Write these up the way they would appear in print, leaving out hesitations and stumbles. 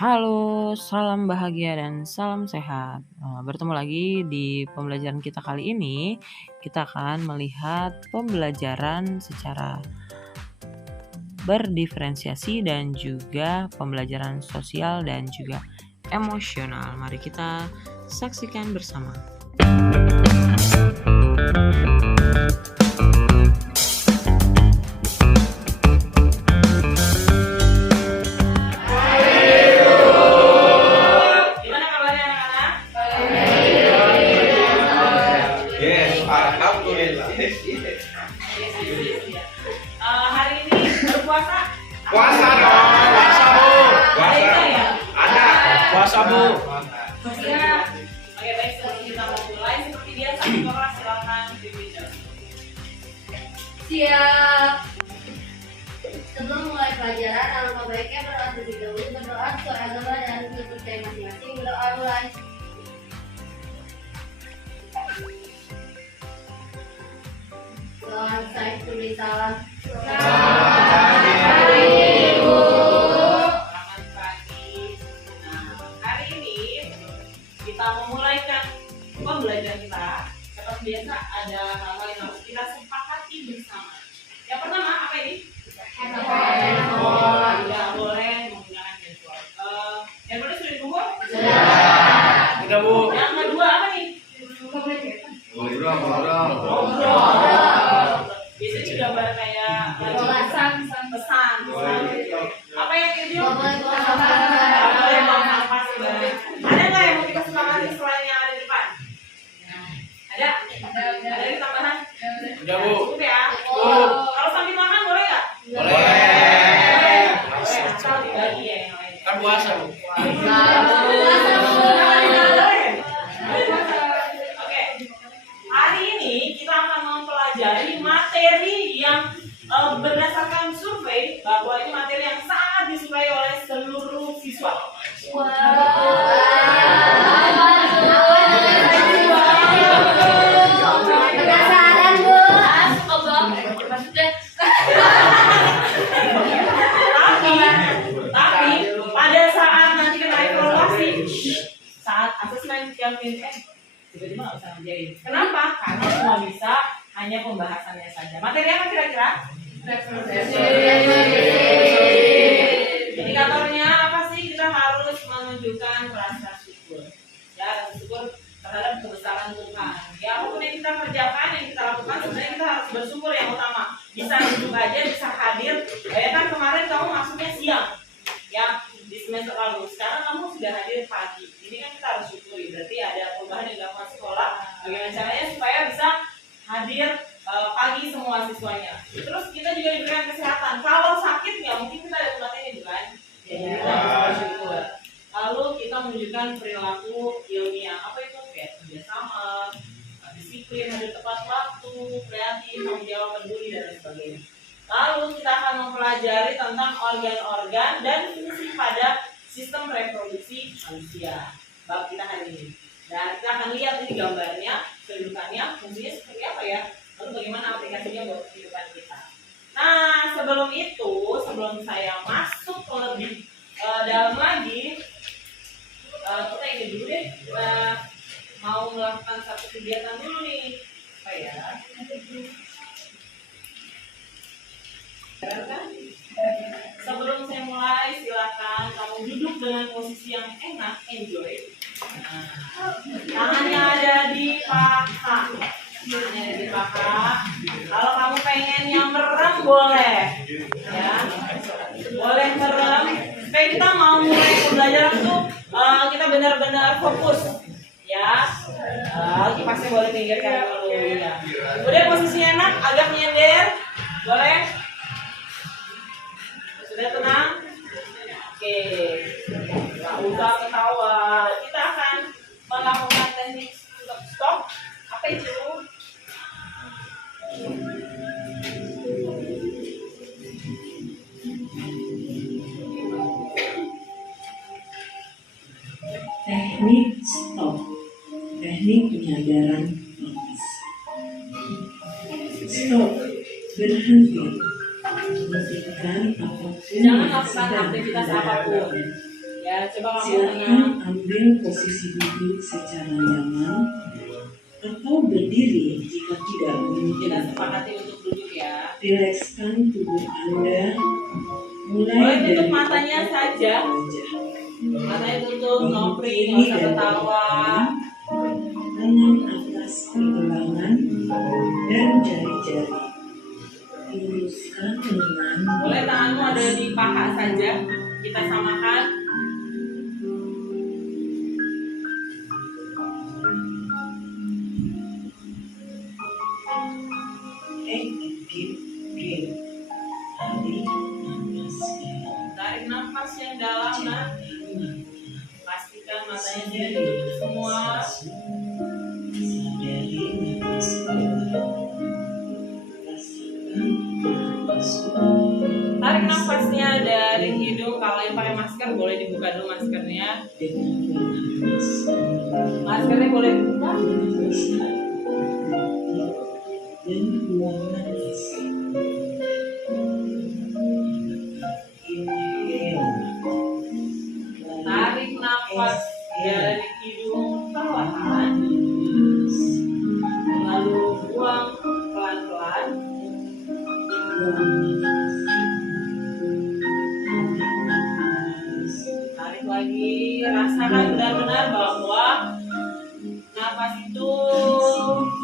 Halo, salam bahagia dan salam sehat. Bertemu lagi di pembelajaran kita kali ini. Kita akan melihat pembelajaran secara berdiferensiasi dan juga pembelajaran sosial dan juga emosional. Mari kita saksikan bersama. Gimana kabarnya anak-anak? Yes, alhamdulillah. Hari ini berpuasa? Puasa dong, puasa bu. Ada itu ya? Ada. Puasa bu. Siap. Oke baik, sebelum kita mulai seperti biasa, Dora silakan dibicara. Siap. Sebelum mulai pelajaran, alangkah baiknya berdoa terlebih dahulu, berdoa sesuai agama dan kepercayaan masing-masing. Berdoa mulai. Doa saya tulis salam. Selamat pagi. Nah, hari ini kita memulaikan pembelajaran kita. Seperti biasa ada hal-hal yang harus kita sepakati bersama. Yang pertama apa ini? Handphone. Tidak boleh menggunakan handphone. Handphone sudah ditunggu? Udah bu. Yang kedua apa nih? Ngobrol. Biasanya digambar kayak pesan. Apa yang video? Boleh buang Apa sampah. yang mau sampah sebenarnya? Ada nggak yang mau kita sepakati selain yang ada di depan? Ada? Ada yang tambahan? Udah bu. Cukup ya? Kalau sambil makan boleh nggak? Boleh. Boleh, asal dibagi ya yang lain. Kan puasa bu. Oke, hari ini kita akan mempelajari materi yang berdasarkan survei bahwa ini materi yang sangat disukai oleh seluruh siswa. Penasaran, Bu? Tapi pada saat nanti kita evaluasi, saat asesmen Kelvin tiba-tiba nggak bisa ngerjain. Kenapa? Karena cuma bisa hanya pembahasannya saja. Materi apa kira-kira? Indikatornya apa sih? Kita harus menunjukkan rasa syukur. Ya, rasa syukur terhadap kebesaran Tuhan. Ya, apapun yang kita kerjakan, yang kita lakukan, sebenarnya kita harus bersyukur yang utama. Bisa duduk aja, bisa hadir. Bayangkan kemarin kamu masuknya siang, ya di semester lalu. Sekarang kamu sudah hadir pagi. Ini kan kita harus syukuri. Berarti ada perubahan yang dilakukan sekolah. Bagaimana caranya supaya bisa hadir pagi semua siswanya. Terus kita juga diberikan kesehatan. Kalau sakit nggak mungkin kita ada tempatnya bukan? Ya, kita harus bersyukur. Lalu kita menunjukkan perilaku ilmiah. Apa itu? Kayak kerjasama, disiplin, hadir tepat waktu, kreatif, tanggung jawab, peduli dan lain sebagainya. Lalu kita akan mempelajari tentang organ-organ dan fungsi pada sistem reproduksi manusia. Bab kita hari ini. Dan kita akan lihat ini gambarnya, kedudukannya, fungsinya seperti apa ya. Lalu bagaimana aplikasinya buat kehidupan kita. Nah, sebelum itu, sebelum saya masuk ke lebih dalam lagi, kita ini dulu deh, mau melakukan satu kegiatan dulu nih. Apa ya? Sebelum saya mulai, silakan kamu duduk dengan posisi yang enak, enjoy. Tangannya ada di paha. Tangannya ada di paha. Kalau kamu pengen yang merem boleh, ya, boleh merem. Supaya kita mau mulai pembelajaran tuh kita benar-benar fokus, ya. Kipasnya boleh pinggirkan dulu, ya. Udah posisinya enak, agak nyender, boleh. Sudah tenang? Oke, nggak usah ketawa. Kita akan melakukan teknik stop. Apa itu? Teknik stop, teknik penyadaran lepas. Stop, berhenti, menghentikan apapun Jangan yang lakukan sedang aktivitas Anda apapun. lakukan. Ya, coba kamu tenang. Silakan ambil posisi duduk secara nyaman atau berdiri jika tidak Kita memungkinkan. sepakati untuk duduk ya. Rilekskan tubuh Anda mulai Boleh tutup dari matanya saja. wajah. Matanya tutup, nopri, nggak usah ketawa. Tangan atas pergelangan dan jari-jari. Luruskan lengan. Boleh tanganmu ada di paha saja. Kita samakan. Tarik nafas yang dalam, nak. Pastikan matanya sudah ditutup semua. Tarik nafasnya dari hidung. Kalau yang pakai masker boleh dibuka dulu maskernya. Maskernya boleh dibuka. Dan buang nafas. Tarik nafas dari hidung perlahan. Lalu buang pelan-pelan. Tarik lagi. Rasakan benar-benar bahwa nafas itu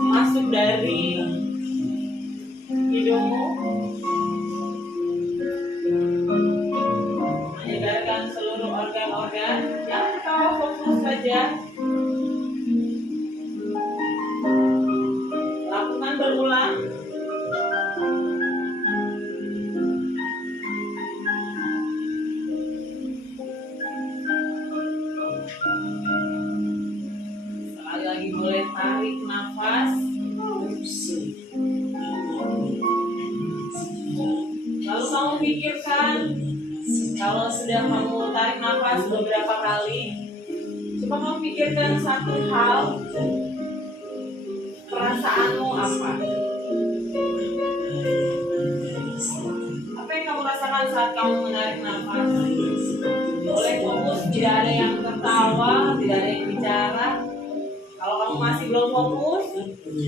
masuk dari hidungmu. Menyegarkan seluruh organ-organ. Jangan ketawa, fokus saja. Lakukan berulang. Sekali lagi boleh tarik nafas. Lalu kamu pikirkan, kalau sudah kamu tarik nafas beberapa kali, coba kamu pikirkan satu hal, perasaanmu apa? Apa yang kamu rasakan saat kamu menarik nafas? Boleh fokus, tidak ada yang tertawa, tidak ada yang bicara. Kalau kamu masih belum fokus,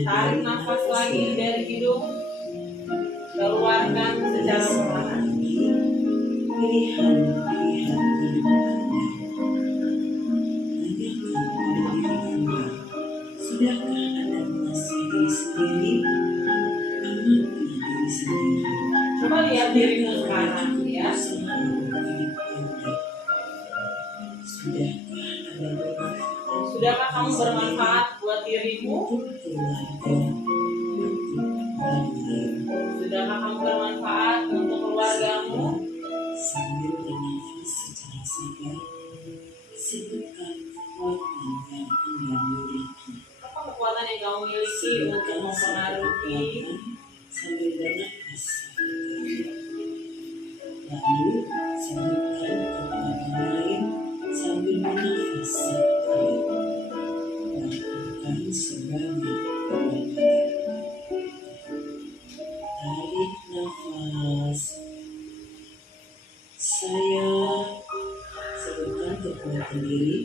tarik nafas lagi dari hidung, keluarkan secara perlahan. Pilihan-pilihan hidup Anda. Tanyakan pada diri Anda, sudahkah Anda mengasihi diri sendiri? Amati diri sendiri. Coba lihat dirimu sekarang ya. Sudahkah Anda bermanfaat Sudahkah kamu bermanfaat buat dirimu? untuk keluarga, untuk orang lain? Sudahkah kamu bermanfaat untuk keluargamu? Sambil bernafas secara sadar, sebutkan kekuatan yang Anda miliki. Apa kekuatan yang kamu miliki untuk mempengaruhi? Sambil bernafas, lalu sebutkan kekuatan lain sambil bernafas sadar. Lakukan sebanyak kekuatan. Tarik nafas. Saya sebutkan kekuatan diri.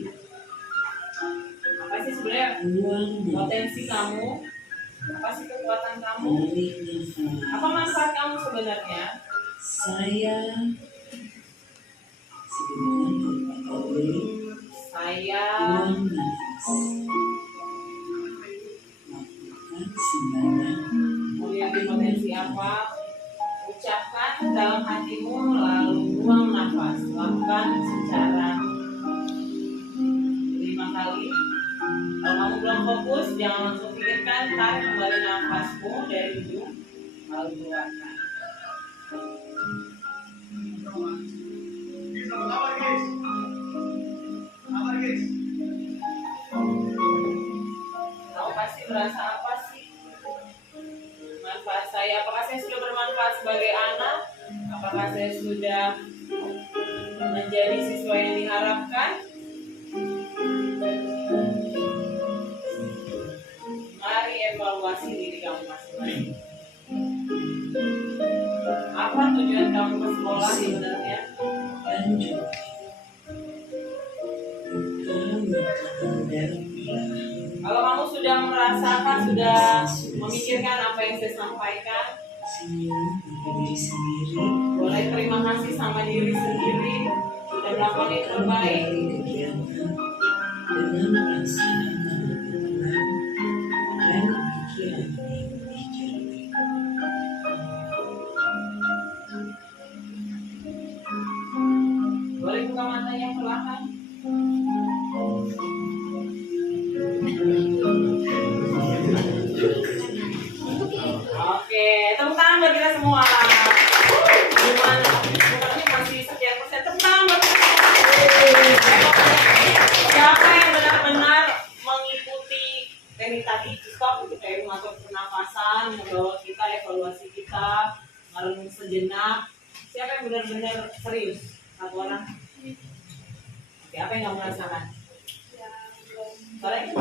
Apa sih sebenarnya Buang nafas. potensi kamu? Apa sih kekuatan kamu? Tarik nafas. Apa manfaat kamu sebenarnya? Saya sebutkan kekuatan diri. Saya Buang nafas. Lakukan sebanyak. memiliki potensi apa? Ucapkan dalam hatimu lalu buang nafas. Lakukan secara 5 kali. Kalau kamu belum fokus, jangan langsung pikirkan, tarik kembali nafasmu dari hidung lalu keluarkan. Kamu pasti merasa apa sih? Manfaat saya, apakah saya sudah bermanfaat sebagai anak? Apakah saya sudah menjadi siswa yang diharapkan? Mari evaluasi diri kamu masing-masing. Apa tujuan kamu ke sekolah sebenarnya? Lanjut. Kalau kamu sudah merasakan, sudah memikirkan apa yang saya sampaikan, boleh terima kasih sama diri sendiri sudah melakukan yang terbaik. Dengan perasaan tenang dan pikiran yang lebih jernih. Boleh buka matanya perlahan. Oke, tepuk tangan buat kita semua. Gimana? Bukannya masih sekian persen. Tepuk tangan buat kita semua. Siapa yang benar-benar mengikuti teknik tadi, stop, kayak mengatur pernapasan, membawa kita, evaluasi kita, merenung sejenak. Siapa yang benar-benar serius? Satu orang. Oke, apa yang kamu rasakan? Soalnya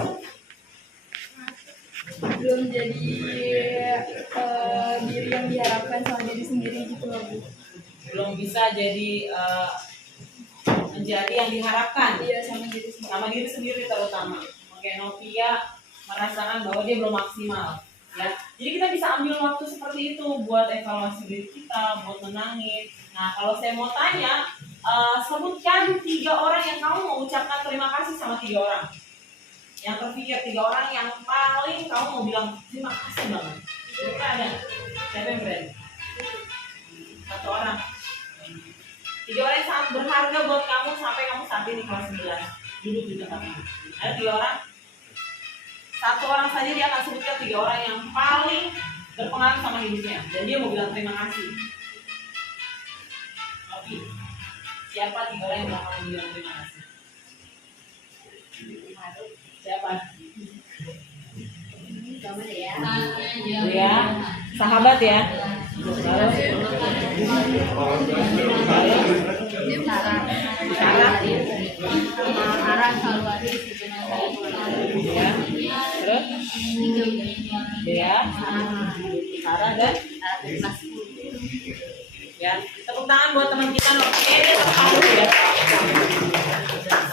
belum jadi diri yang diharapkan sama diri sendiri gitu loh Bu. belum bisa jadi menjadi yang diharapkan. Iya, sama diri sendiri. Sama diri sendiri terutama. Oke, Novia merasakan bahwa dia belum maksimal. Ya, jadi kita bisa ambil waktu seperti itu buat evaluasi diri kita, buat menangis. Nah, kalau saya mau tanya, sebutkan 3 orang yang kamu mau ucapkan terima kasih sama 3 orang. Yang terpikir 3 orang yang paling kamu mau bilang terima kasih banget. Kira ada? Siapa yang berani? 1 orang. 3 orang yang sangat berharga buat kamu sampai kamu saat ini kelas 9 duduk di tempat ini. Ada 3 orang. 1 orang saja dia akan sebutkan 3 orang yang paling berpengaruh sama hidupnya dan dia mau bilang terima kasih. Oke. Siapa 3 orang yang bakal bilang terima kasih? Siapa? Kamu deh ya. Ya, sahabat ya. Ya. Terus? Ya. Sarah dan ya, tepuk tangan buat teman kita loh. Ya.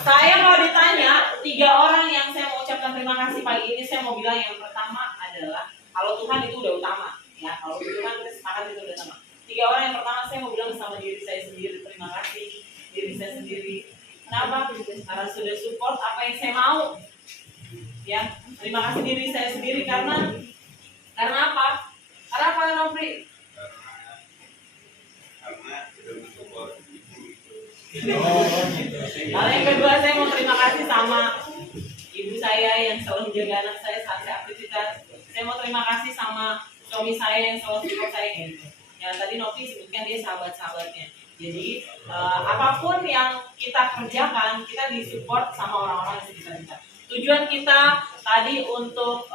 Saya kalau ditanya 3 orang yang saya mau ucapkan terima kasih pagi ini, saya mau bilang yang pertama adalah kalau Tuhan itu udah utama, ya. Kalau Tuhan kita sepakat itu udah utama. 3 orang yang pertama saya mau bilang sama diri saya sendiri, terima kasih diri saya sendiri. Kenapa? Karena sudah support apa yang saya mau. Ya, terima kasih diri saya sendiri karena apa? Karena apa, Nopri? Lalu yang kedua saya mau terima kasih sama ibu saya yang selalu menjaga anak saya saat saya aktivitas. Saya mau terima kasih sama suami saya yang selalu support saya gitu. Ya tadi Novi sebutkan dia sahabat-sahabatnya. Jadi apapun yang kita kerjakan kita disupport sama orang-orang yang sekitar kita. Tujuan kita tadi untuk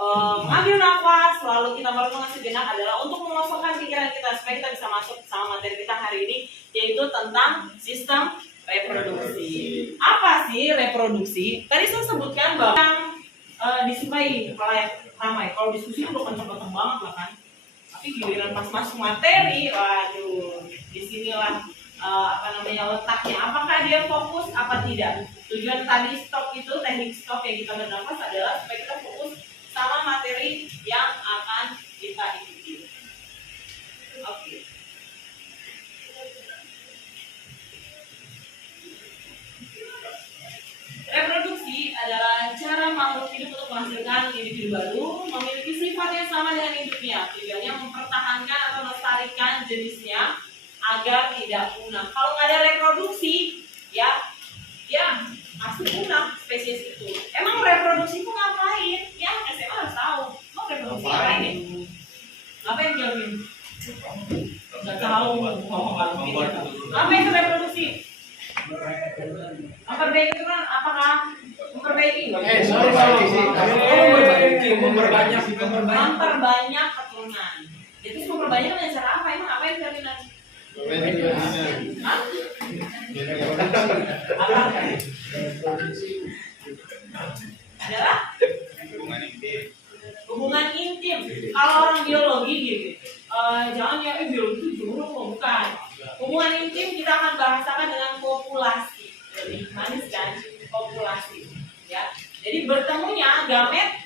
mengambil nafas, lalu kita merenung sejenak adalah untuk mengosongkan pikiran kita supaya kita bisa masuk sama materi kita hari ini, yaitu tentang sistem reproduksi. Apa sih reproduksi? Tadi saya sebutkan bahwa yang disukai ramai. Kalau diskusi udah kenceng-kenceng banget lah kan. Tapi giliran pas masuk materi, waduh, disinilah letaknya. Apakah dia fokus apa tidak? Tujuan tadi stop itu, teknik stop yang kita bernafas adalah supaya kita fokus sama materi yang akan kita ikuti. Oke. Reproduksi adalah cara makhluk hidup untuk menghasilkan individu baru, memiliki sifat yang sama dengan hidupnya. Tujuannya mempertahankan atau melestarikan jenisnya agar tidak punah. Kalau nggak ada reproduksi, ya pasti punah spesies itu. Emang reproduksi itu ngapain? Ya SMA harus tahu. Mau reproduksi ngapain ya? Ngapain jawabin? Nggak tahu. Apa itu reproduksi? Memperbaiki itu kan apakah memperbaiki? Memperbanyak keturunan. Jadi memperbanyak dengan cara apa? Emang apa yang jaminan? Hah? Apa? Adalah hubungan intim. Kalau orang biologi gitu, jangan ya biologi itu jorok loh, bukan. Hubungan intim kita akan bahasakan dengan populasi. Lebih manis kan? Populasi. Jadi bertemunya gamet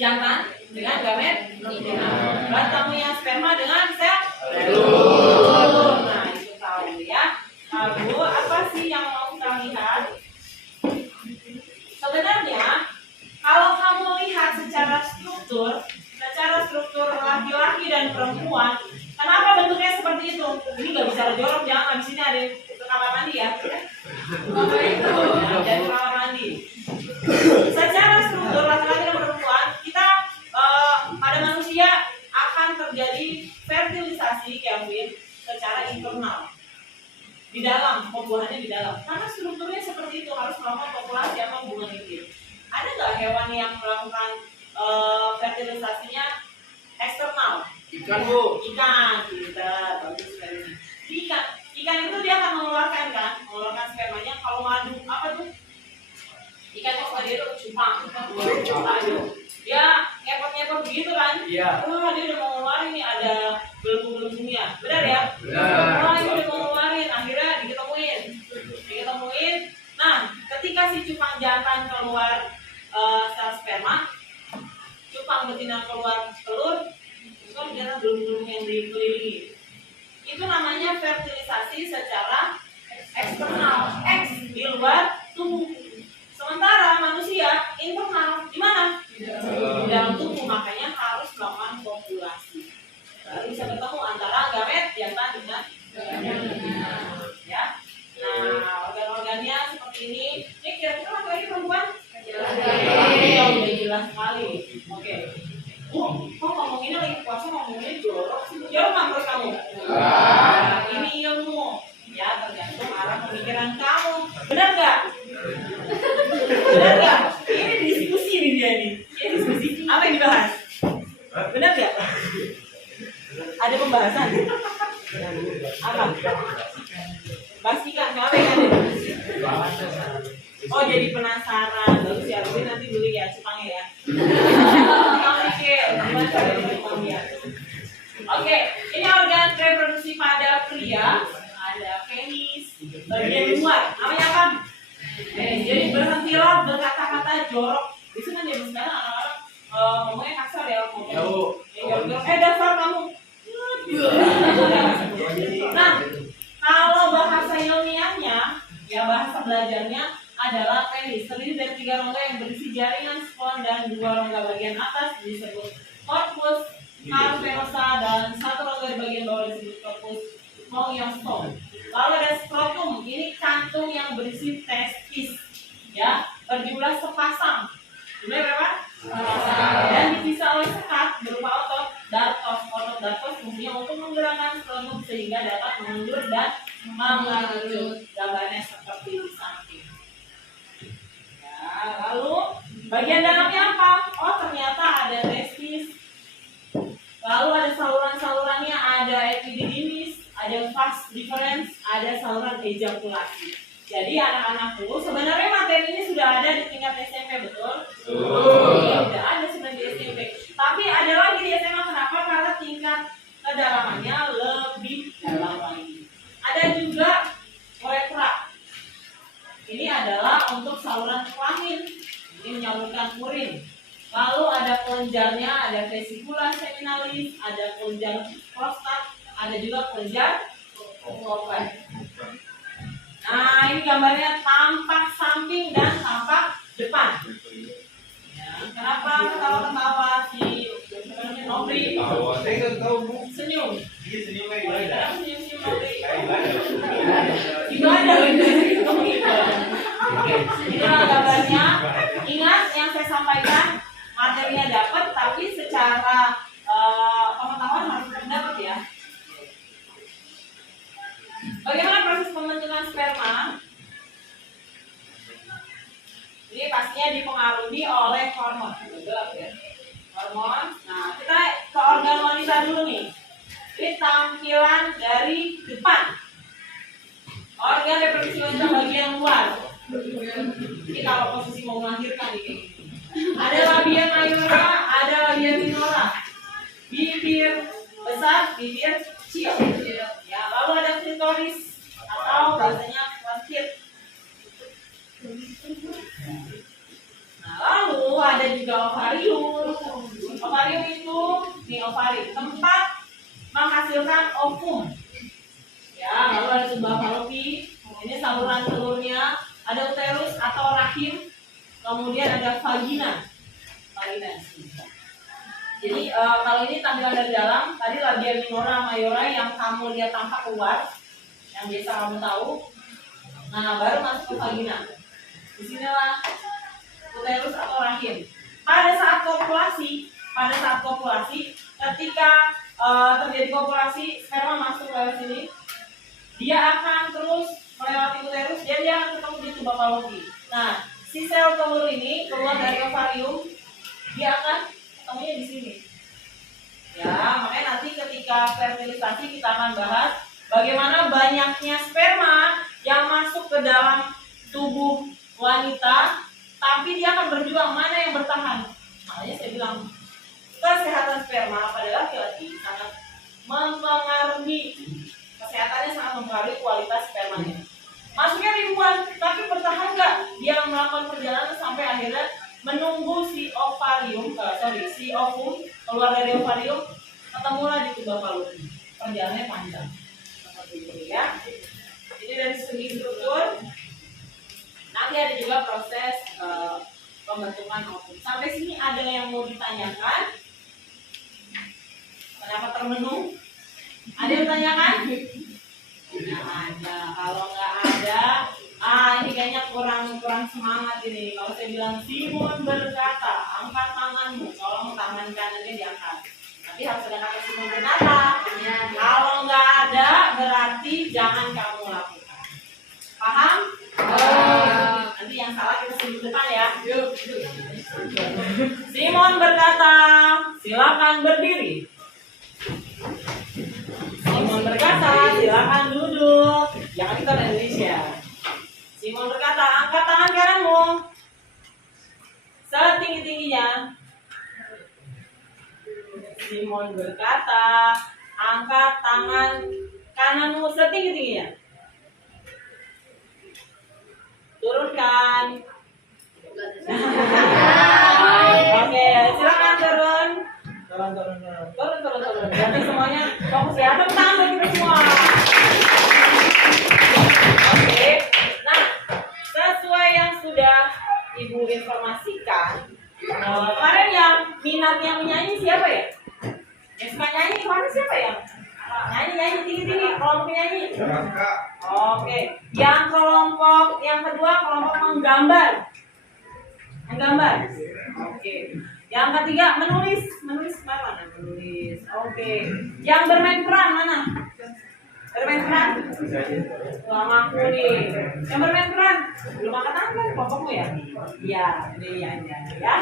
jantan dengan gamet betina. Bertemunya sperma dengan sel telur. Nah, itu tahu ya. Lalu apa sih yang mau kita lihat? Sebenarnya kalau kamu lihat secara struktur laki-laki dan perempuan, kenapa bentuknya seperti itu? Ini nggak bisa jorok, jangan di sini ada kamar mandi ya. Jadi kamar mandi. Secara struktur laki-laki dan perempuan, kita pada manusia akan terjadi fertilisasi Kelvin secara internal. Di dalam, pembuahannya di dalam. Karena strukturnya seperti itu, harus melakukan populasi atau hubungan intim. Ada nggak hewan yang melakukan fertilisasinya eksternal? Ikan, Bu. Ikan, kita bagus sekali. Ikan itu dia akan mengeluarkan spermanya. Kalau madu apa tuh? Ikan apa dia tuh cupang. Madu. Dia ngepot begitu kan? Iya. Wah, dia udah mau ngeluarin nih, ada belenggu-belenggunya. Benar ya? Benar. Wah, ini udah mau ngeluarin, akhirnya diketemuin. Nah, ketika si cupang jantan keluar sel sperma, cupang betina keluar telur, itu kan ternyata belenggu-belenggu yang dikelilingi. Itu namanya fertilisasi secara eksternal, di luar tubuh. Sementara manusia internal di mana? Di dalam tubuh, makanya harus melakukan populasi. Baru bisa ketemu antara gamet jantan dengan betina. Ya. Nah, organ-organnya seperti ini. Ini kira-kira laki-laki perempuan? Iya, udah jelas sekali. Oke. Kok ngomonginnya lagi puasa ngomongin jorok sih? Jorok nggak menurut kamu? Nah, ini ilmu. Ya, tergantung arah pemikiran kamu. Benar nggak? Benar nggak? Ini diskusi nih dia nih. Ini diskusi. Apa yang dibahas? Benar nggak? Ada pembahasan? Apa? Pastikan apa yang ada? Oh, jadi penasaran. Bagus ya, Ruby nanti beli ya cupangnya ya. Oke, ini organ reproduksi pada pria. Ada penis, bagian luar. Namanya apa? Jadi berhentilah berkata-kata jorok. Itu kan zaman sekarang anak-anak ngomongnya kasar ya. Dasar kamu. Nah, kalau bahasa ilmiahnya, ya bahasa belajarnya adalah penis. Terdiri dari 3 rongga yang berisi jaringan spons dan 2 rongga bagian atas disebut corpus cavernosa dan 1 rongga di bagian bawah disebut corpus callosum. Lalu ada scrotum, ini kantung yang berisi testis, ya, berjumlah sepasang. Jumlahnya berapa? Dan dipisah oleh sekat berupa otot dartos. Otot dartos fungsinya untuk menggerakkan skrotum sehingga dapat mengundur dan mengerucut. Gambarnya seperti di samping. Ya, lalu bagian dalamnya apa? Oh, ternyata ada testis. Lalu ada saluran-salurannya, ada epididymis, ada vas deferens, ada saluran ejakulasi. Jadi anak-anakku, sebenarnya materi ini sudah ada di tingkat SMP, betul? Iya, sudah ada sebenarnya di SMP. Tapi ada lagi di SMA, kenapa? Karena tingkat kedalamannya lebih dalam lagi. Ada juga uretra. Ini adalah untuk saluran kelamin. Ini menyalurkan urin. Lalu ada kelenjarnya, ada vesicula seminalis, ada kelenjar prostat, ada juga kelenjar ovari. Nah, ini gambarnya tampak samping dan tampak depan. Ya, kenapa ketawa-ketawa si Nobri? Senyum. Kenapa senyum Nobri? Itu ada. Inilah gambarnya. Ingat yang saya sampaikan, materinya dapat, tapi secara pengetahuan harus dapat ya. Bagaimana proses pembentukan sperma? Ini pastinya dipengaruhi oleh hormon. Hormon. Nah, kita ke organ wanita dulu nih. Ini tampilan dari depan. Organ reproduksi wanita bagian luar. Ini kalau posisi mau melahirkan ini. Ada labia mayora, ada labia minora. Bibir besar, bibir kecil. Ya, lalu ada klitoris atau biasanya wantit. telurnya, ada uterus atau rahim, kemudian ada vagina. Jadi kalau ini tampilan dari dalam, tadi labia minora mayora yang kamu lihat tampak keluar, yang biasa kamu tahu. Nah, baru masuk ke vagina. Disinilah uterus atau rahim. Pada saat kopulasi, ketika terjadi kopulasi, sperma masuk lewat sini, dia akan terus melewati uterus dan dia akan ketemu di tuba Fallopi. Nah, si sel telur ini keluar dari ovarium, dia akan ketemunya di sini. Ya, makanya nanti ketika fertilisasi kita akan bahas bagaimana banyaknya sperma yang masuk ke dalam tubuh wanita, tapi dia akan berjuang mana yang bertahan. Makanya saya bilang kesehatan sperma pada laki-laki sangat mempengaruhi, kesehatannya sangat mempengaruhi kualitas spermanya. Masuknya ribuan, tapi bertahan nggak? Dia melakukan perjalanan sampai akhirnya menunggu si ovum keluar dari ovarium, ketemulah di tuba Fallopi. Perjalanannya panjang seperti itu ya. Ini dari segi struktur. Nanti ada juga proses pembentukan ovum. Sampai sini ada yang mau ditanyakan? Kenapa termenung? Ada yang ditanyakan? Nah, ada. Kalau nggak ada, ini kayaknya kurang semangat ini. Kalau saya bilang Simon berkata, angkat tanganmu. Tolong tangan kanannya diangkat. Nanti harus ada kata Simon berkata. Kalau nggak ada, berarti jangan kamu lakukan. Paham? Nanti yang salah kita sebut depan ya. Simon berkata, silakan berdiri. Simon berkata, silakan duduk. Jangan kita orang Indonesia. Simon berkata, angkat tangan kananmu setinggi-tingginya. Simon berkata, angkat tangan kananmu setinggi-tingginya. Turunkan. Oke, silakan turun. Turun. Nanti semuanya fokus ya. Tepuk tangan buat kita semua. Oke. Nah, sesuai yang sudah Ibu informasikan, kemarin yang minatnya menyanyi siapa ya? Yang suka nyanyi kemarin siapa ya? Nyanyi tinggi-tinggi, kelompok nyanyi. Oke. Yang kelompok yang kedua kelompok menggambar. Oke. Yang ketiga menulis mana? Menulis. Oke. Yang bermain peran mana? Bermain peran? Lama aku nih. Yang bermain peran? Belum angkat tangan kan kelompokmu ya? Iya. Ya.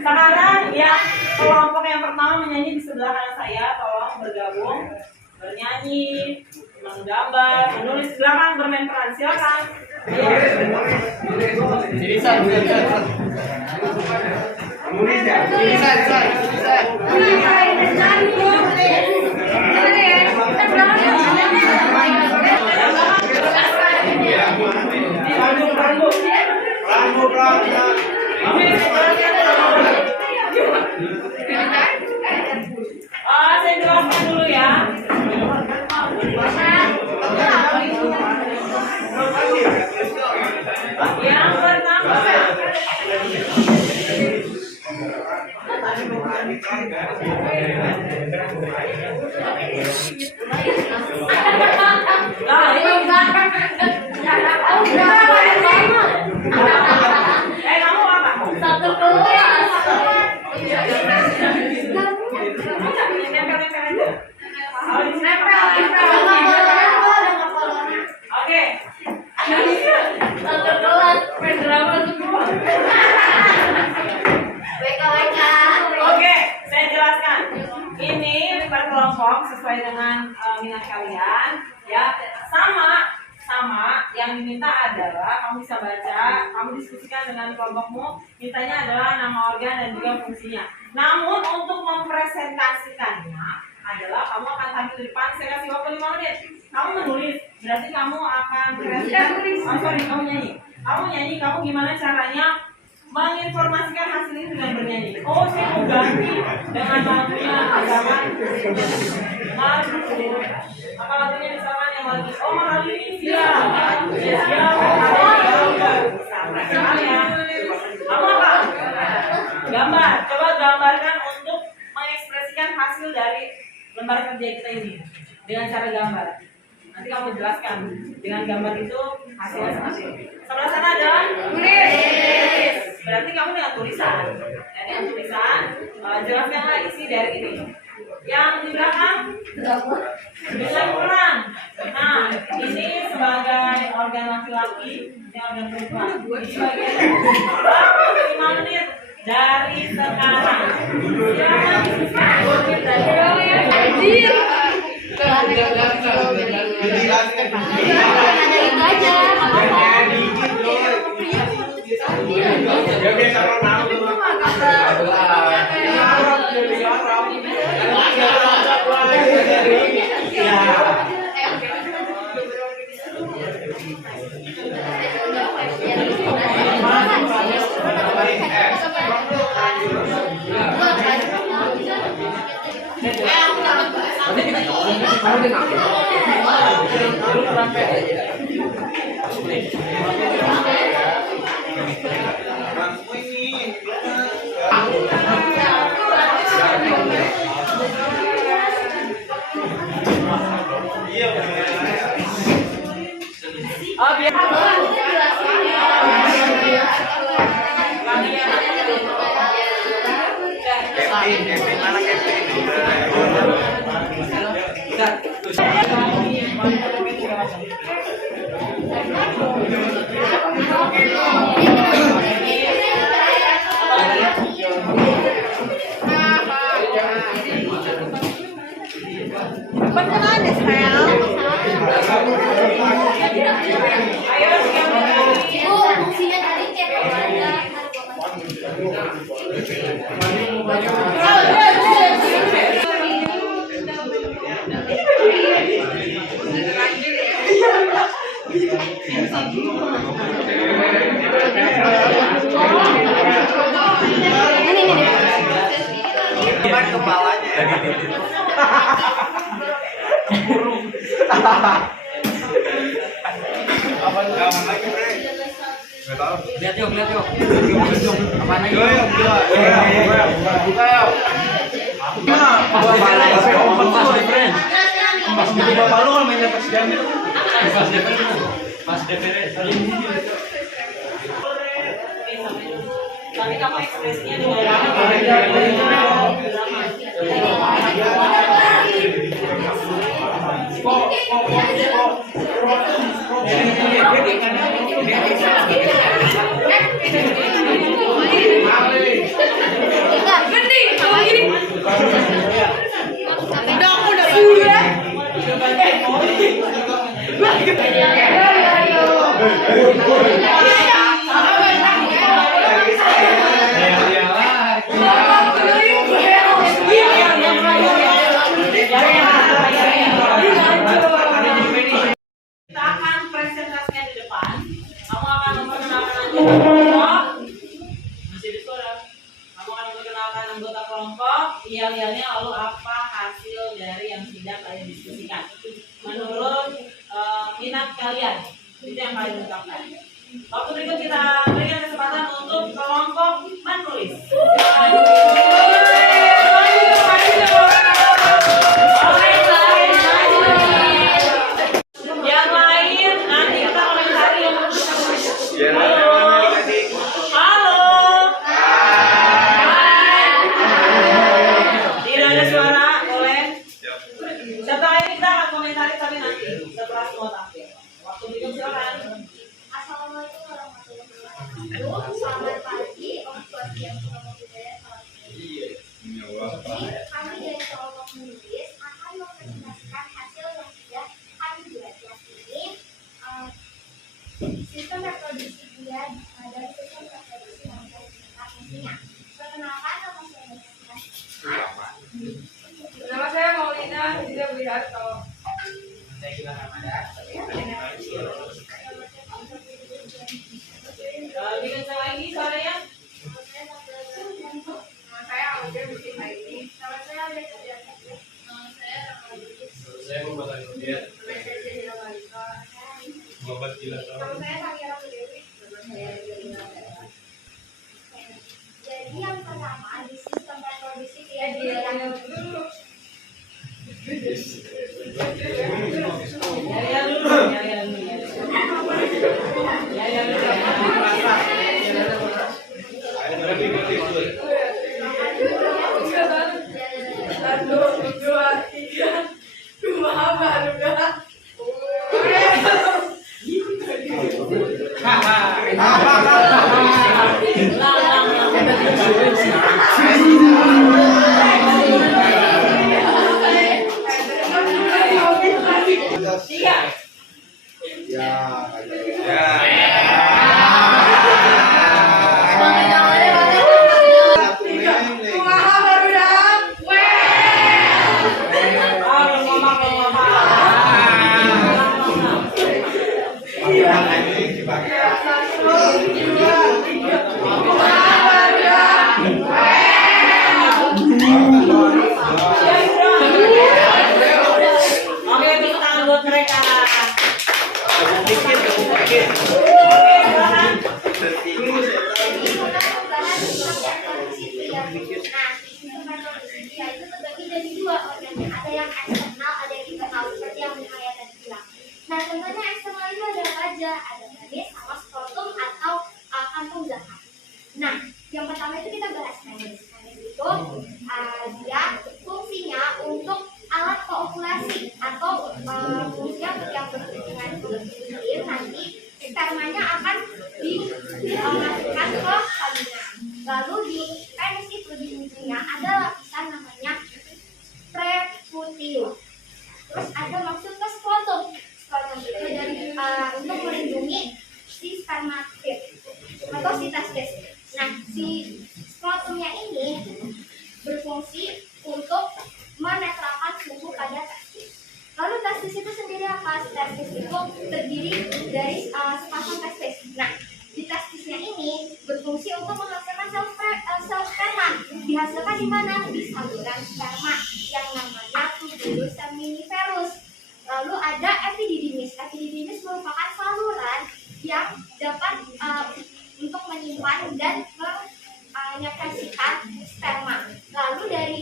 Sekarang ya kelompok yang pertama menyanyi di sebelah kanan saya, tolong bergabung, bernyanyi, menggambar, menulis, silakan bermain peran, silakan. Saya jelaskan dulu ya. Yang pertama, kamu apa? Satu kelas. Oke. Satu kelas drama semua. Oke, saya jelaskan. Ini berkelompok sesuai dengan minat kalian, ya. Sama yang diminta adalah kamu bisa baca, kamu diskusikan dengan kelompokmu. Mintanya adalah nama organ dan juga fungsinya. Namun untuk mempresentasikannya adalah kamu akan tampil di depan. Saya kasih waktu 5 menit. Kamu menulis, berarti kamu akan kamu nyanyi. Kamu nyanyi, kamu gimana caranya menginformasikan hasil ini dengan bernyanyi. Oh, saya mau ganti dengan lagunya zaman. Apa lagunya di zamannya? yang lagi, oh hari ini siap. Kamu apa? Gambar. Coba gambarkan untuk mengekspresikan hasil dari lembar kerja kita ini dengan cara gambar. Nanti kamu jelaskan dengan gambar itu hasilnya seperti ini. Sebelah sana adalah tulis. Berarti kamu dengan tulisan. Ya, dengan tulisan jelaskanlah isi dari ini. Yang di belakang bisa kurang. Nah, ini sebagai organ laki-laki, ini organ perempuan. Ini bagian 5 menit dari sekarang. Oh, biar Lihat yuk. Apaan lagi? Buka yuk. Bapak lu kan mainnya pas jam itu. Pas DPR. Nanti kamu ekspresinya di kita akan presentasinya di depan. Kamu akan memperkenalkan kelompok. Masih di suara. Kamu akan memperkenalkan anggota kelompok. Iya-iyanya lalu apa hasil dari yang sedang kalian diskusikan menurut minat kalian. Itu yang kalian ungkapkan. Waktu berikut kita berikan kesempatan untuk kelompok menulis. Yang lain nanti kita komentari. Halo. Tidak ada suara, boleh. Setelah ini kita akan komentari tapi nanti setelah semua tampil. Waktu berikut silakan. Assalamualaikum warahmatullahi wabarakatuh. Selamat pagi, Om Swastiastu, Namo Buddhaya, salam sejahtera. Kami dari kelompok menulis akan mempresentasikan hasil yang sudah kami buat. Ini sistem reproduksi bulan dan sistem reproduksi yang disingkat fungsinya. Perkenalkan, nama saya Nama saya Maulina Hidayah Wiharto. Dengan lagi suaranya. Nama saya Aulia Musik Haiti. Nama saya Alda Kerjaan. Nama saya Rahmat. Saya mau buat lagi. Nama saya Jadi Nama saya Samira Dewi. Jadi yang pertama di sistem reproduksi dia yang Satu, dua, tiga, dua baru dah. Oke, tepuk tangan buat mereka. itu terbagi jadi dua organnya, ada yang eksternal, ada yang internal seperti yang saya tadi bilang. Nah, contohnya eksternal itu ada apa aja? Ada penis sama skrotum atau kantung belakang. Nah, yang pertama itu kita bahas penis. Penis itu dia fungsinya untuk alat koagulasi atau fungsinya yang berhubungan dengan nanti spermanya akan dimasukkan ke vagina. Lalu di penis itu di ujungnya ada lapisan namanya preputium. Terus ada maksud ke skrotum. Skrotum itu dari untuk melindungi si spermatid atau si testis. Nah, si skrotumnya ini berfungsi untuk menetralkan suhu pada testis. Lalu testis itu sendiri apa? Testis itu terdiri dari sepasang testis. Nah, di testisnya ini berfungsi untuk menghasilkan sel sperma. Dihasilkan di mana? Di saluran sperma yang namanya tubulus seminiferus. Lalu ada epididymis. Epididymis merupakan saluran yang dapat untuk menyimpan dan menyekresikan sperma. Lalu dari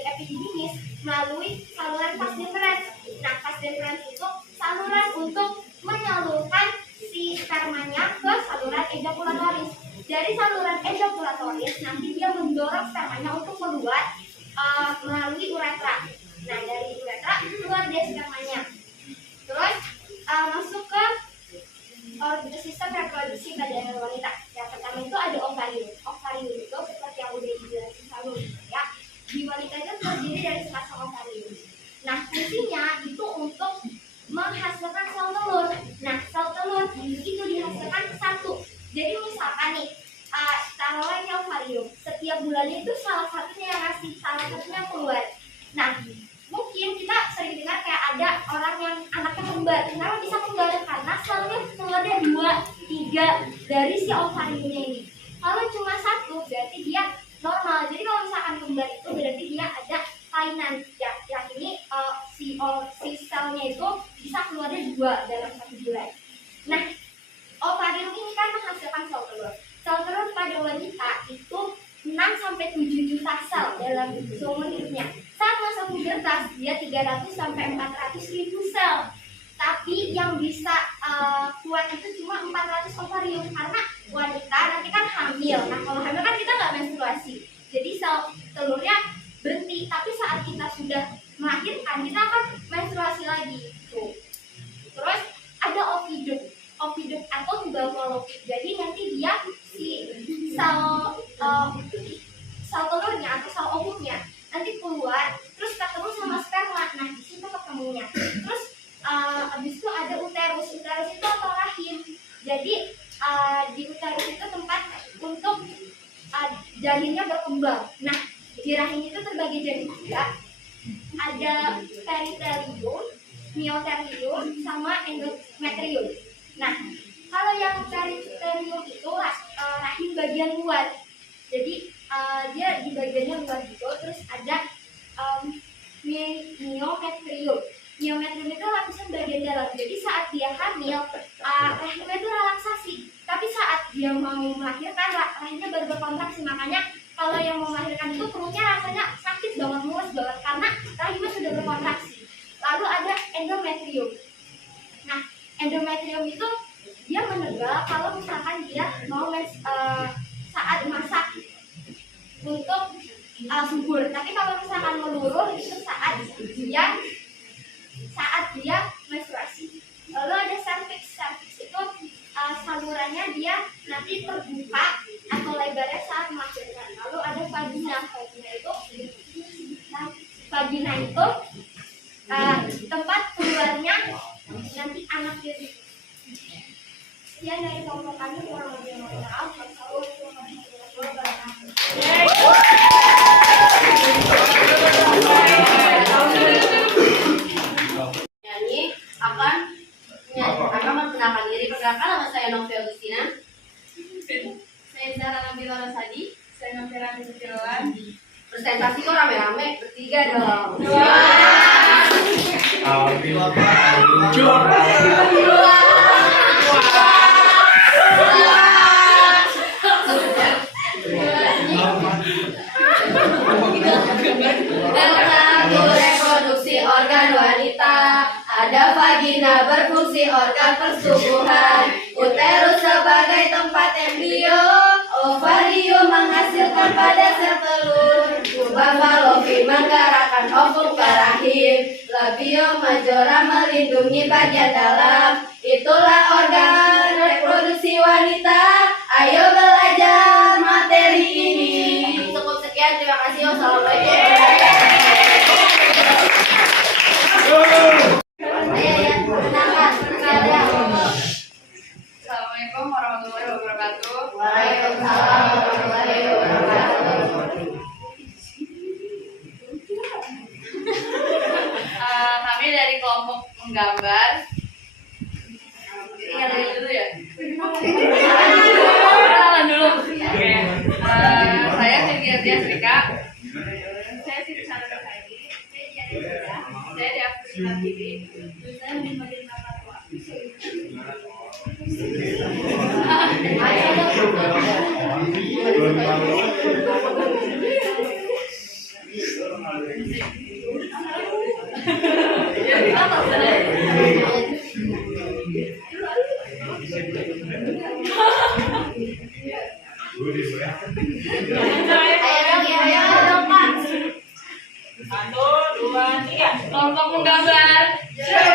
epididymis melalui saluran vas deferens. Nah, vas deferens itu saluran untuk menyalurkan si spermanya ke saluran ejakulatoris. Dari saluran ejakulatoris nanti dia mendorong spermanya untuk keluar melalui uretra. Nah, dari uretra keluar deh spermanya. Terus masuk ke sistem reproduksi pada wanita. Yang pertama itu ada ovarium. Ovarium itu seperti yang udah dijelasin sebelumnya ya. Di wanita itu terdiri dari sepasang ovarium. Nah, fungsinya itu untuk menghasilkan sel telur. Nah, sel telur itu dihasilkan satu. Jadi misalkan nih, taruhlah ini ovarium. Setiap bulannya itu salah satunya yang ngasih, salah satunya yang keluar. Nah, mungkin kita sering dengar kayak ada orang yang anaknya kembar. Kenapa bisa kembar? Karena selnya keluarnya 2, 3 dari si ovariumnya ini. Kalau cuma satu, berarti dia normal. Jadi kalau misalkan kembar itu berarti dia ada kelainan. Ya, yang ini si selnya itu bisa keluarnya 2 dalam 1 bulan. Nah, ovarium ini kan menghasilkan sel telur. Sel telur pada wanita itu 6-7 juta sel dalam seumur hidupnya. Saat masa pubertas dia 300-400 ribu sel. Tapi yang bisa kuat itu cuma 400 ovarium karena wanita nanti kan hamil. Nah, kalau hamil kan kita nggak menstruasi. Jadi sel telurnya berhenti. Tapi saat kita sudah melahirkan kita akan menstruasi lagi. Tuh. Terus ada ovidum. Ovidum atau tubal falopik. Jadi nanti dia si sel telurnya atau sel ovumnya nanti keluar terus ketemu sama sperma. Nah, di situ ketemunya. Terus habis itu ada uterus. Uterus itu atau rahim. Jadi di uterus itu tempat untuk janinnya berkembang. Nah, di rahim itu terbagi jadi 3. Ada perithelium, meothelium, sama endometrium. Nah, kalau yang perithelium itu rahim bagian luar. Jadi dia di bagiannya luar gitu. Terus ada meometrium. Miometrium itu lapisan bagian dalam. Jadi saat dia hamil, rahimnya itu relaksasi. Tapi saat dia mau melahirkan, rahimnya baru berkontraksi. Makanya kalau yang mau melahirkan itu perutnya rasanya sakit banget, mules banget karena rahimnya sudah berkontraksi. Lalu ada endometrium. Nah, endometrium itu dia menegal kalau misalkan dia mau saat masak untuk subur. Tapi kalau misalkan meluruh itu saat dia menstruasi. Lalu ada cervix. Cervix itu salurannya dia nanti terbuka atau lebarnya saat melahirkan. Lalu ada vagina. Vagina itu tempat keluarnya nanti anak itu. Sekian dari kelompok kami, kurang lebih mohon maaf. Wassalamualaikum warahmatullahi wabarakatuh. akan memperkenalkan diri. Perkenalkan, nama saya Novia Agustina. Saya Zahra Nabila Rosadi. Saya Novia Nabila. Presentasi kok rame-rame, bertiga dong. Reproduksi organ wanita. Ada vagina berfungsi organ persubuhan, uterus sebagai tempat embrio, ovarium menghasilkan pada sel telur, tuba fallopi menggerakkan ovum ke rahim, labio majora melindungi bagian dalam. Itulah organ reproduksi wanita. Ayo belajar materi ini. Cukup sekian, terima kasih. Wassalamualaikum. Assalamualaikum warahmatullahi wabarakatuh. Waalaikumsalam warahmatullahi wabarakatuh. Kami dari kelompok menggambar. Ingat dari dulu ya. Kenalan dulu. Oke. Saya Siti Srika. Saya Siti Sandra Saidi. Saya di Afrika TV. Saya di Madinah Fatwa. Ayo dong, Pak. 1, 2, 3. Kelompok menggambar. Ayo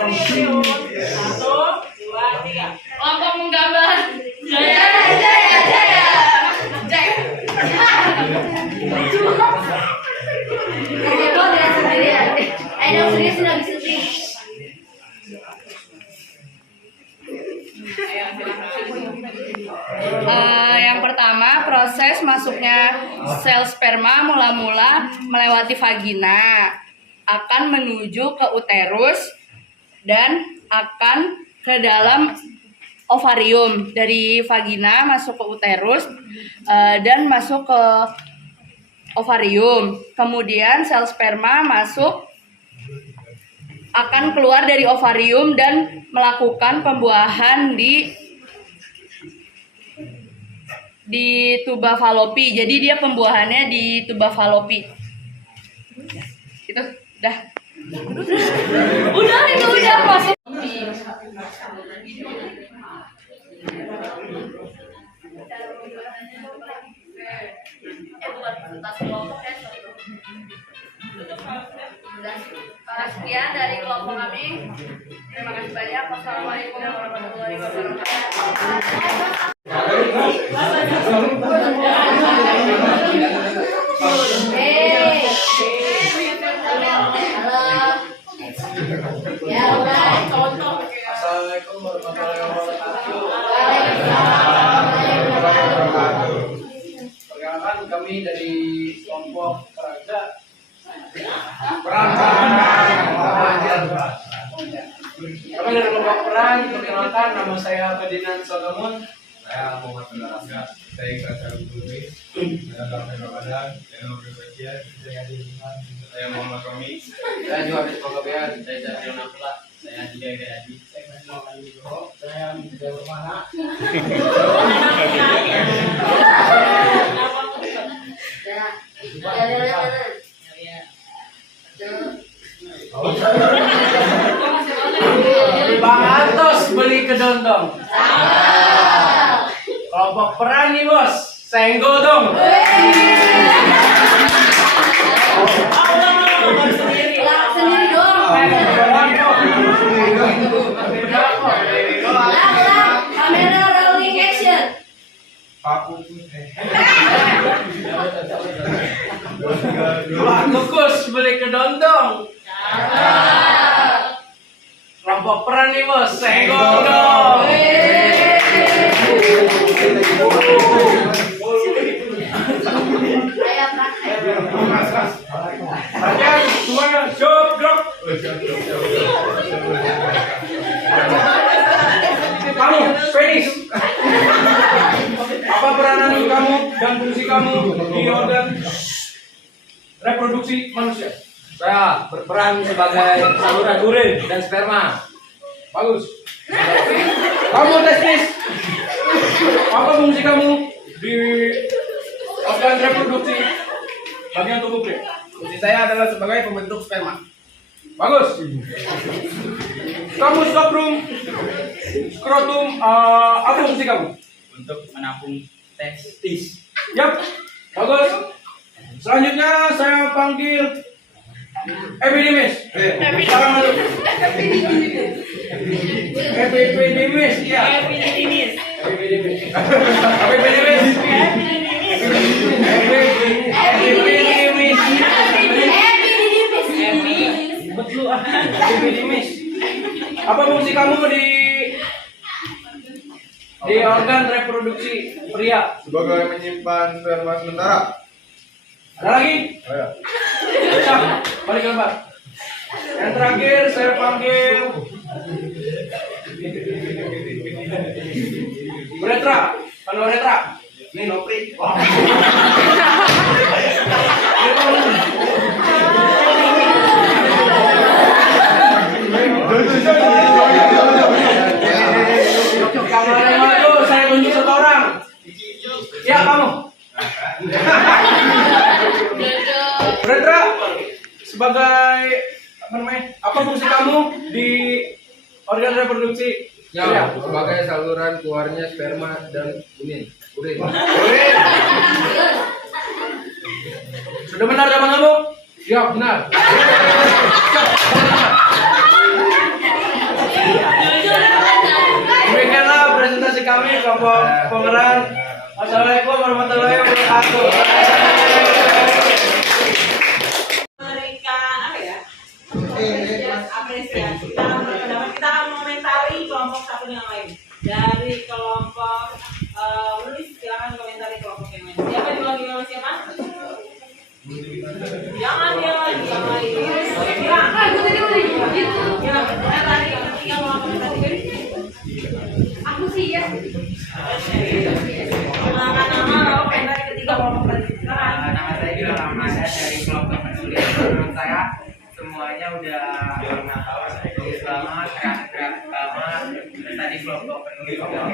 serius. 1, 2, 3. Kelompok menggambar. Jaya. Heboh dengan sendirian. Ayo dong, serius sudah bisa sih. Yang pertama, proses masuknya sel sperma mula-mula melewati vagina akan menuju ke uterus dan akan ke dalam ovarium. Dari vagina masuk ke uterus dan masuk ke ovarium. Kemudian sel sperma akan keluar dari ovarium dan melakukan pembuahan di tuba fallopi. Jadi dia pembuahannya di tuba fallopi. Itu udah. Udah itu udah masuk. Sekian dari kelompok kami. Terima kasih banyak. Wassalamualaikum warahmatullahi wabarakatuh. Ya udah. Assalamualaikum warahmatullahi wabarakatuh. Perkenalkan, kami dari kelompok Peraga. Kami dari kelompok Perang. nama saya Ferdinand Solomon. Saya Muhammad Abdullah Rasga. Saya Ikrar Syarif Lubis. Saya Taufik Ramadan. Saya Nurul Bastian. Saya Muhammad Romi. Saya Johannes Panggabean. Saya Jafriul Nafla. Saya Hadi Hadi. Saya tidak bermana. Bang Antos beli kedondong. Kelompok peran nih bos, senggol dong. Sendiri doang. Kamera rolling action. Pak Lukus beli kedondong. Kelompok peran nih bos, senggol dong. Saya praktek. Perhatian semuanya, job drop. Kamu, finish. Apa peranan kamu dan fungsi kamu di organ reproduksi manusia? Saya berperan sebagai saluran urin dan sperma. Bagus. Kamu testis. Apa fungsi kamu di organ reproduksi bagian tubuh pria? Fungsi saya adalah sebagai pembentuk sperma. Bagus. Kamu skrotum, apa fungsi kamu? Untuk menampung testis. Yap. Bagus. Selanjutnya saya panggil Epidemis. Sekarang masuk. Epidemis, iya. Epidemis. Epidemis. Epidemis. Apa fungsi kamu di organ reproduksi pria? Sebagai menyimpan sperma sementara. Ada lagi? Oh, ya. Siap, balik ke tempat. Yang terakhir saya panggil Uretra. Pandu Uretra. Ini Nopri. Kamar yang maju, saya tunjuk satu orang. Ya, kamu. Uretra, sebagai apa namanya? Apa fungsi kamu di organ reproduksi? Ya, sebagai saluran keluarnya sperma dan urin. Sudah benar jawaban kamu? Ya, benar. Demikianlah presentasi kami kelompok pemeran. Wassalamualaikum warahmatullahi wabarakatuh. Memberikan apa ya? Apresiasi. Kita akan berpendapat, kita akan mengomentari kelompok satu yang lain. Dari kelompok menulis, silakan komentari kelompok yang lain. Siapa diwakili oleh siapa? Jangan dia lagi yang lain. Ya, tadi yang ketiga mau komentari. Aku sih ya. Silakan nama lalu komentari ketiga kelompok tadi. Silakan. Nama saya juga Rama, saya dari kelompok penulis. Menurut saya semuanya udah bagus banget, kreatif banget. Dan tadi kelompok penulis ya benar.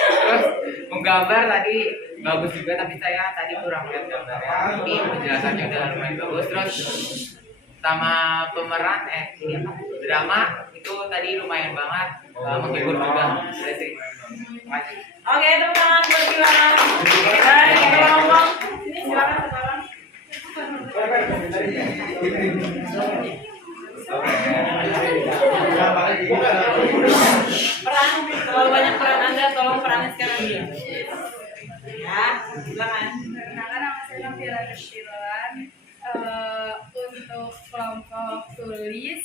Terus menggambar tadi bagus juga, tapi saya tadi kurang lihat gambarnya. Ini penjelasannya udah lumayan bagus. Terus sama pemeran ini apa? Drama itu tadi lumayan banget, menghibur juga. Terima kasih. Oke, tepuk tangan buat Gilang. Dari kelompok sini silakan sekarang. Peran, kalau banyak peran Anda, tolong perannya sekarang dia. Ya, silakan. Perkenalkan, nama saya Novia Kestilan. Untuk kelompok tulis,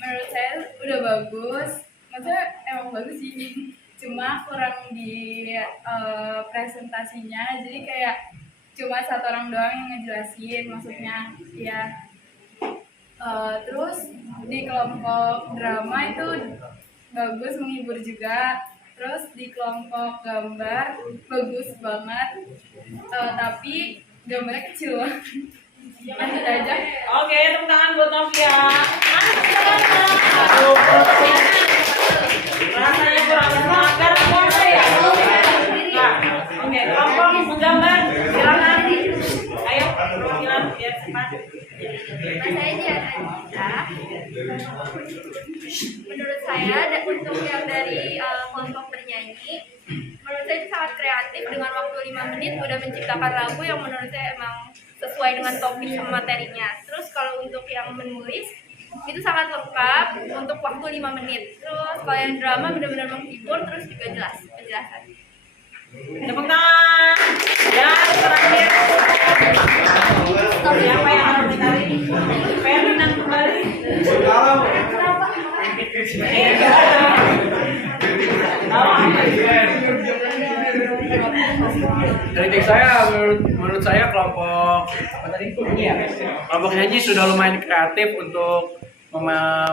menurut saya udah bagus. Maksudnya emang bagus sih. Cuma kurang di presentasinya. Jadi kayak cuma satu orang doang yang ngejelasin maksudnya. Ya. Terus Di kelompok drama itu bagus, menghibur juga. Terus di kelompok gambar bagus banget, tapi gambarnya kecil. Lanjut aja. Oke, tepuk tangan buat Novia. Rasanya kurang semangat karena puasa ya. Nah, oke, kelompok menggambar, silakan. Ayo, perwakilan biar cepat. Nama saya Diana Anita. Menurut saya, untuk yang dari kelompok bernyanyi, menurut saya itu sangat kreatif. Dengan waktu 5 menit udah menciptakan lagu yang menurut saya emang sesuai dengan topik sama materinya. Terus kalau untuk yang menulis, itu sangat lengkap untuk waktu 5 menit. Terus kalau yang drama benar-benar menghibur, terus juga jelas penjelasan. Tepuk tangan. Dan terakhir, siapa yang harus ditarik? Ferdinand kembali. Kritik saya menurut saya kelompok kelompok nyanyi sudah lumayan kreatif untuk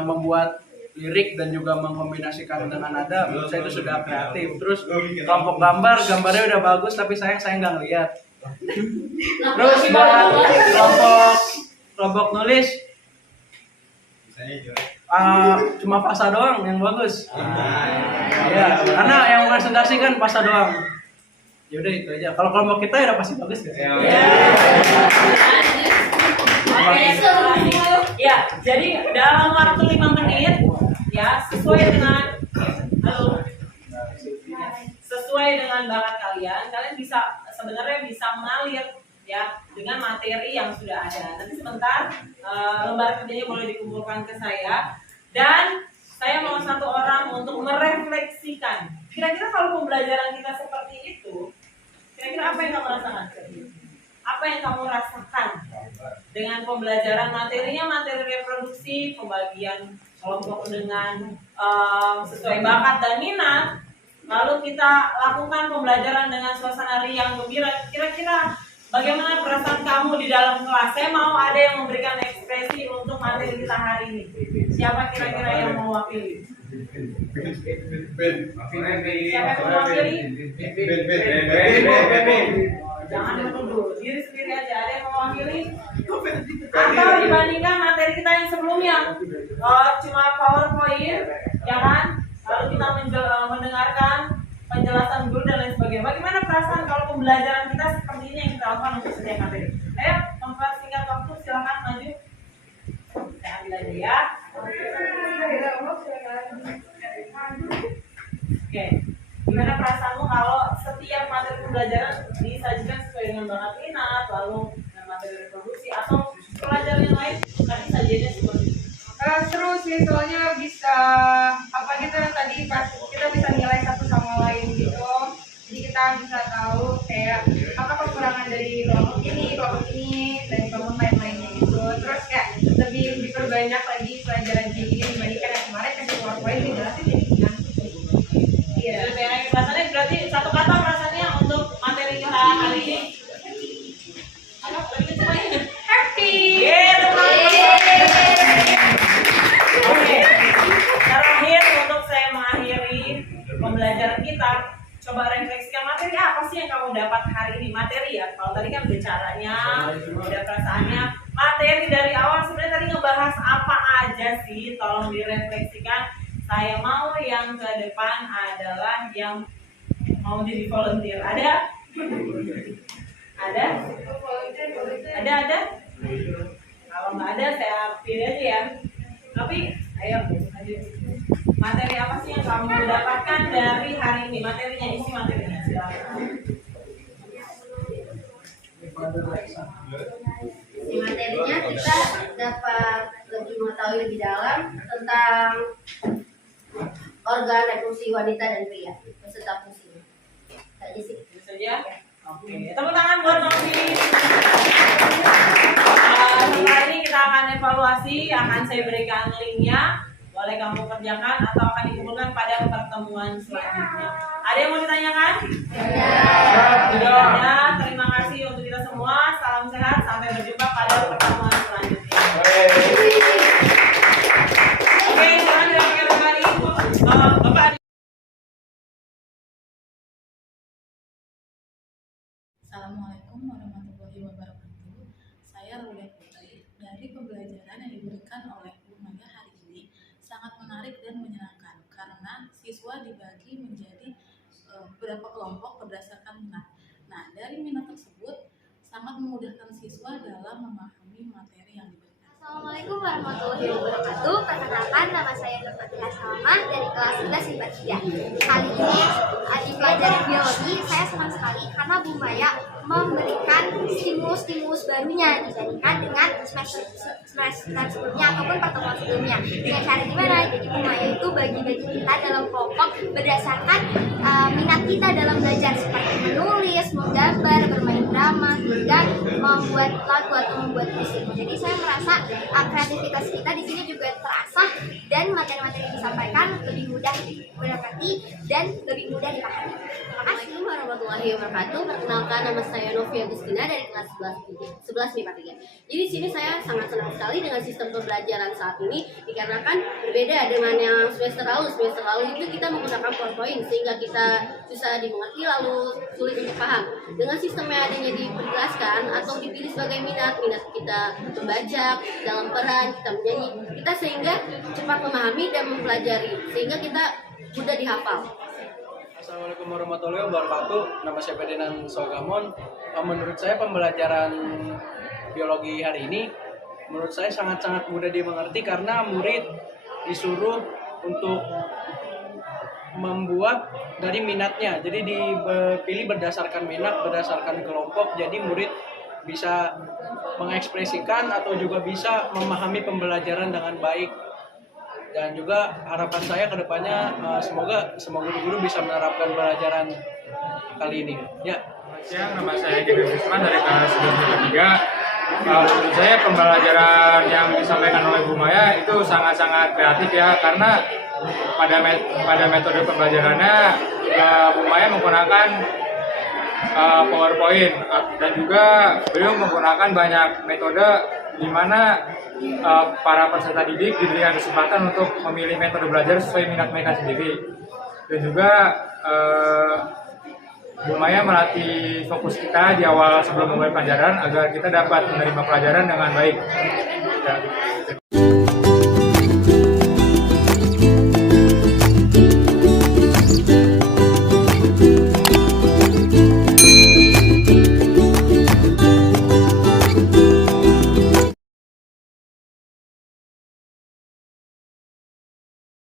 membuat lirik dan juga mengkombinasikan dengan nada. Menurut saya itu sudah kreatif. Terus kelompok gambarnya udah bagus, tapi saya nggak ngeliat. Terus buat kelompok nulis cuma pasa doang yang bagus. Ya, karena yang presentasi kan pasa doang. Yaudah itu aja. Kalau kelompok kita ya udah pasti bagus ya. Ya, jadi dalam waktu 5 menit ya sesuai dengan bakat kalian bisa sebenarnya bisa mengalir ya dengan materi yang sudah ada. Nanti sebentar lembar kerjanya boleh dikumpulkan ke saya dan saya mau satu orang untuk merefleksikan. Kira-kira kalau pembelajaran kita seperti itu, kira-kira apa yang kamu rasakan? Apa yang kamu rasakan dengan pembelajaran materinya, materi reproduksi, pembagian kelompok dengan sesuai bakat dan minat, lalu kita lakukan pembelajaran dengan suasana riang gembira. Kira-kira bagaimana perasaan kamu di dalam kelas? Saya mau ada yang memberikan ekspresi untuk materi kita hari ini. Siapa kira-kira yang mewakili? Siapa yang mewakili? Jangan menuduh, diri sendiri aja. Ada yang mewakili? Atau dibandingkan materi kita yang sebelumnya, cuma PowerPoint, ya kan? Lalu kita mendengarkan penjelasan guru dan lain sebagainya. Bagaimana perasaan kalau pembelajaran kita seperti ini yang kita lakukan untuk setiap materi? Ayo, mempersingkat waktu, silakan maju. Saya ambil aja ya. Oke, gimana perasaanmu kalau setiap materi pembelajaran disajikan sesuai dengan bakat minat, lalu dengan materi reproduksi atau pelajaran yang lain tadi sajiannya seperti itu? Seru sih, soalnya bisa apa gitu tadi pas kita bisa nilai satu sama lain gitu. Jadi kita bisa tahu kayak apa kekurangan dari kelompok ini dan kelompok lain-lainnya gitu. Terus kayak lebih diperbanyak lagi pelajaran kayak gini dibandingkan yang kemarin kasih PowerPoint dijelasin jadi ngantuk. Iya. Lebih enak perasaannya berarti satu kata perasaannya untuk materi kita kali ini. Apa? Lebih semuanya. Happy. Oke. Terakhir untuk saya mengakhiri pembelajaran kita, coba refleksikan materi apa sih yang kamu dapat hari ini. Materi ya, kalau tadi kan udah caranya, udah perasaannya. Materi dari awal sebenarnya tadi ngebahas apa aja sih, tolong direfleksikan. Saya mau yang ke depan adalah yang mau jadi volunteer. Ada? Ada? Ada? Kalau nggak ada saya pilih aja ya. Tapi ayo lanjut. Materi apa sih yang kamu dapatkan dari hari ini? Materinya, isi materinya silakan. Di materinya kita dapat lebih mengetahui lebih dalam tentang organ reproduksi wanita dan pria beserta fungsinya. Tadi sih. Itu saja. Oke, tepuk tangan buat Novi. Setelah ini kita akan evaluasi, akan saya berikan linknya. Boleh kamu kerjakan atau akan dikumpulkan pada pertemuan selanjutnya. Ada yang mau ditanyakan? Tidak ada. Terima kasih untuk kita semua. Salam sehat. Sampai berjumpa pada pertemuan selanjutnya. Assalamualaikum warahmatullahi wabarakatuh. Saya Rauda Putri. Dari pembelajaran yang diberikan oleh Bu Maya hari ini sangat menarik dan menyenangkan karena siswa dibagi menjadi beberapa kelompok berdasarkan minat. Nah, dari minat tersebut sangat memudahkan siswa dalam memahami materi yang diberikan. Assalamualaikum warahmatullahi wabarakatuh. Perkenalkan, nama saya Nur Fatihah Salma dari kelas 11 IPA 3. Kali ini di pelajaran biologi saya senang sekali karena Bu Maya memberikan stimulus-stimulus barunya dibandingkan dengan semester sebelumnya ataupun pertemuan sebelumnya. Dengan cara gimana? Jadi Bu Maya itu bagi-bagi kita dalam kelompok berdasarkan minat kita dalam belajar, seperti menulis, menggambar, bermain drama, hingga membuat lagu atau membuat musik. Jadi saya merasa kreativitas kita di sini juga terasah dan materi-materi yang disampaikan lebih mudah dimengerti dan lebih mudah dipahami. Terima kasih. Assalamualaikum warahmatullahi wabarakatuh. Perkenalkan, nama saya Novia Agustina dari kelas 11 MIPA 3. Jadi di sini saya sangat senang sekali dengan sistem pembelajaran saat ini dikarenakan berbeda dengan yang semester lalu. Semester lalu itu kita menggunakan PowerPoint sehingga kita susah dimengerti lalu sulit untuk paham. Dengan sistem yang adanya diperjelaskan atau dipilih sebagai minat kita membaca dalam peran, kita menyanyi, kita sehingga cepat memahami dan mempelajari sehingga kita mudah dihafal. Assalamualaikum warahmatullahi wabarakatuh. Nama saya Ferdinand Sogamon. Menurut saya pembelajaran biologi hari ini menurut saya sangat-sangat mudah dimengerti karena murid disuruh untuk membuat dari minatnya. Jadi dipilih berdasarkan minat, berdasarkan kelompok. Jadi murid bisa mengekspresikan atau juga bisa memahami pembelajaran dengan baik. Dan juga harapan saya ke depannya semoga semua guru-guru bisa menerapkan pelajaran kali ini. Ya. Selamat siang, nama saya Gideon Risman dari kelas 11 MIPA 3. Menurut saya pembelajaran yang disampaikan oleh Bu Maya itu sangat-sangat kreatif ya, karena pada metode pembelajarannya Bu Maya menggunakan PowerPoint dan juga beliau menggunakan banyak metode di mana para peserta didik diberikan kesempatan untuk memilih metode belajar sesuai minat mereka sendiri. Dan juga Bu Maya melatih fokus kita di awal sebelum memulai pelajaran agar kita dapat menerima pelajaran dengan baik.